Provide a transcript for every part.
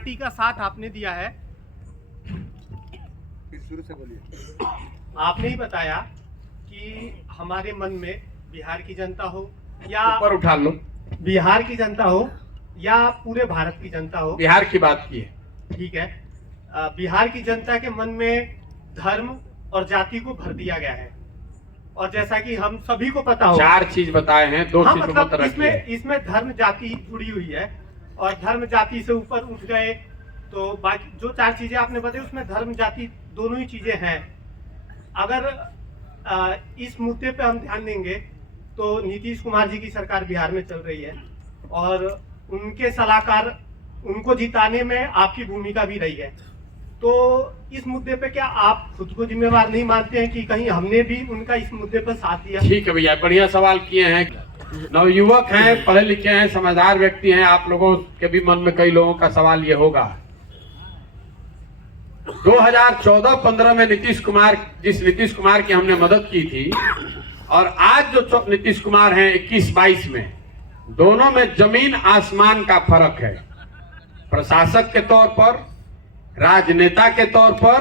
Party का साथ आपने दिया है। शुरू से बोलिए। आपने ही बताया कि हमारे मन में बिहार की जनता हो या ऊपर उठा लो, बिहार की जनता हो या पूरे भारत की जनता हो, बिहार की बात की है। ठीक है, बिहार की जनता के मन में धर्म और जाति को भर दिया गया है। और जैसा कि हम सभी को पता हो, 4 चीज बताए हैं, 2 हाँ, चीज को मतलब मत रखिए। इसमें धर्म जाति जुड़ी हुई है और धर्म जाति से ऊपर उठ गए तो बाकी जो 4 चीजें आपने बताई उसमें धर्म जाति दोनों ही चीजें हैं। अगर इस मुद्दे पे हम ध्यान देंगे तो नीतीश कुमार जी की सरकार बिहार में चल रही है और उनके सलाहकार, उनको जिताने में आपकी भूमिका भी रही है। तो इस मुद्दे पे क्या आप खुद को जिम्मेवार नहीं मानते हैं कि कहीं हमने भी उनका इस मुद्दे पर साथ दिया? ठीक है भैया, बढ़िया सवाल किए हैं। नवयुवक हैं, पढ़े लिखे हैं, समझदार व्यक्ति हैं। आप लोगों के भी मन में कई लोगों का सवाल ये होगा, 2014-15 में नीतीश कुमार की हमने मदद की थी और आज जो नीतीश कुमार हैं 21-22 में, दोनों में जमीन आसमान का फर्क है। प्रशासक के तौर पर, राजनेता के तौर पर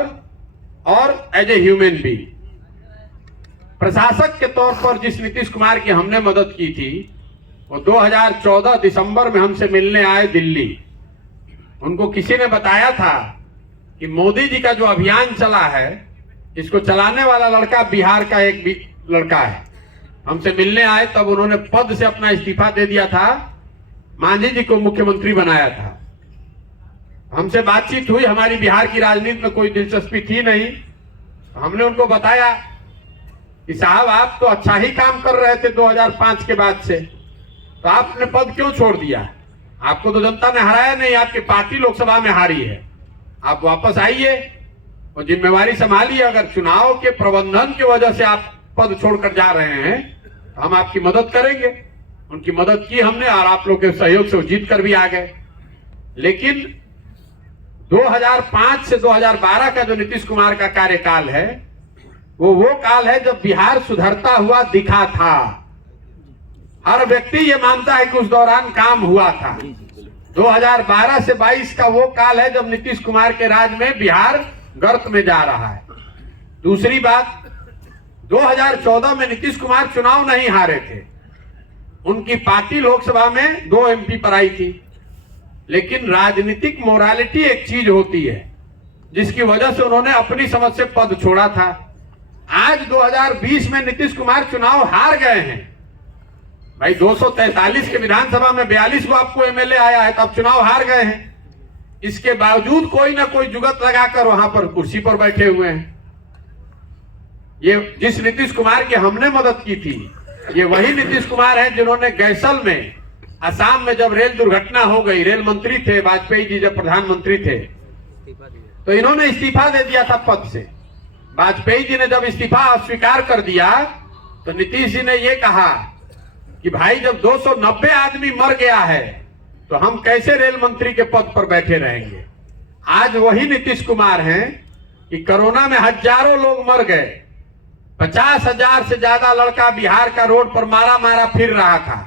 और एज ए ह्यूमन बीइंग। प्रशासक के तौर पर जिस नीतीश कुमार की हमने मदद की थी वो 2014 दिसंबर में हमसे मिलने आए दिल्ली। उनको किसी ने बताया था कि मोदी जी का जो अभियान चला है, इसको चलाने वाला लड़का बिहार का एक लड़का है। हमसे मिलने आए, तब उन्होंने पद से अपना इस्तीफा दे दिया था, मांझी जी को मुख्यमंत्री बनाया था। हमसे बातचीत हुई, हमारी बिहार की राजनीति में कोई दिलचस्पी थी नहीं। हमने उनको बताया कि साहब आप तो अच्छा ही काम कर रहे थे 2005 के बाद से, तो आपने पद क्यों छोड़ दिया? आपको तो जनता ने हराया नहीं, आपकी पार्टी लोकसभा में हारी है। आप वापस आइए और जिम्मेवारी संभालिए। अगर चुनाव के प्रबंधन की वजह से आप पद छोड़कर जा रहे हैं तो हम आपकी मदद करेंगे। उनकी मदद की हमने और आप लोग के सहयोग से जीत कर भी आ गए। लेकिन 2005 से 2012 का जो नीतीश कुमार का कार्यकाल है वो काल है जब बिहार सुधरता हुआ दिखा था। हर व्यक्ति ये मानता है कि उस दौरान काम हुआ था। 2012 से 22 का वो काल है जब नीतीश कुमार के राज में बिहार गर्त में जा रहा है। दूसरी बात, 2014 में नीतीश कुमार चुनाव नहीं हारे थे। उनकी पार्टी लोकसभा में 2 MP पर आई थी। लेकिन राजनीतिक मोरालिटी एक चीज होती है जिसकी वजह से उन्होंने अपनी समझ से पद छोड़ा था। आज 2020 में नीतीश कुमार चुनाव हार गए हैं। भाई 243 के विधानसभा में 42 को आपको MLA आया है, तब चुनाव हार गए हैं। इसके बावजूद कोई ना कोई जुगत लगाकर वहां पर कुर्सी पर बैठे हुए हैं। ये जिस नीतीश कुमार की हमने मदद की थी, ये वही नीतीश कुमार है जिन्होंने गैसल में, असम में जब रेल दुर्घटना हो गई, रेल मंत्री थे वाजपेयी जी जब प्रधानमंत्री थे, तो इन्होंने इस्तीफा दे दिया था पद से। वाजपेयी जी ने जब इस्तीफा अस्वीकार कर दिया तो नीतीश जी ने यह कहा कि भाई जब 290 आदमी मर गया है तो हम कैसे रेल मंत्री के पद पर बैठे रहेंगे। आज वही नीतीश कुमार हैं कि कोरोना में हजारों लोग मर गए, 50,000 से ज्यादा लड़का बिहार का रोड पर मारा फिर रहा था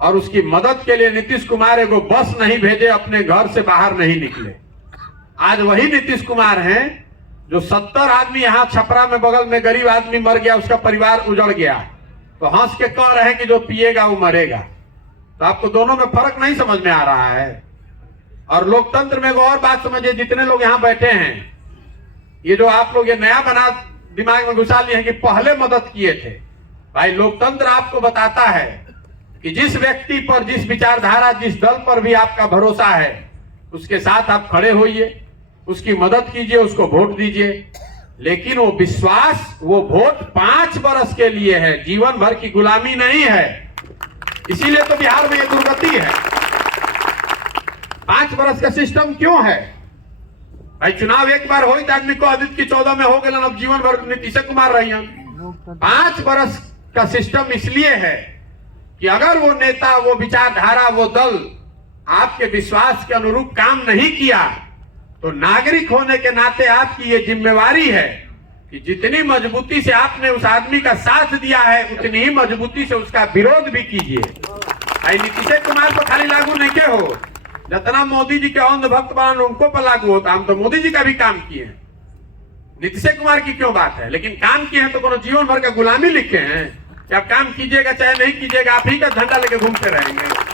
और उसकी मदद के लिए नीतीश कुमार एगो बस नहीं भेजे, अपने घर से बाहर नहीं निकले। आज वही नीतीश कुमार हैं जो 70 आदमी यहाँ छपरा में बगल में गरीब आदमी मर गया, उसका परिवार उजड़ गया, तो हंस के कह रहे हैं कि जो पिएगा वो मरेगा। तो आपको दोनों में फर्क नहीं समझ में आ रहा है। और लोकतंत्र में एक और बात समझिए, जितने लोग यहाँ बैठे हैं, ये जो आप लोग ये नया बना दिमाग में घुसा लिए हैं कि पहले मदद किए थे। भाई लोकतंत्र आपको बताता है कि जिस व्यक्ति पर, जिस विचारधारा, जिस दल पर भी आपका भरोसा है उसके साथ आप खड़े होइए, उसकी मदद कीजिए, उसको वोट दीजिए। लेकिन वो विश्वास, वो वोट 5 वर्ष के लिए है, जीवन भर की गुलामी नहीं है। इसीलिए तो बिहार में ये दुर्गति है। 5 वर्ष का सिस्टम क्यों है? भाई चुनाव एक बार हो तो आदमी को आदित्य की 14 में हो गए, अब जीवन भर नीतीश कुमार रही। 5 वर्ष का सिस्टम इसलिए है कि अगर वो नेता, वो विचारधारा, वो दल आपके विश्वास के अनुरूप काम नहीं किया तो नागरिक होने के नाते आपकी ये जिम्मेवारी है कि जितनी मजबूती से आपने उस आदमी का साथ दिया है उतनी ही मजबूती से उसका विरोध भी कीजिए। भाई नीतीश कुमार को खाली लागू नहीं के हो, जितना मोदी जी के अंध भक्त बना उनको पर लागू होता, हम तो मोदी जी का भी काम किए हैं, नीतीश कुमार की क्यों बात है, लेकिन काम किए हैं तो कोनो जीवन भर का गुलामी लिखे हैं कि आप काम कीजिएगा चाहे नहीं कीजिएगा, आप ही का झंडा लेके घूमते रहेंगे।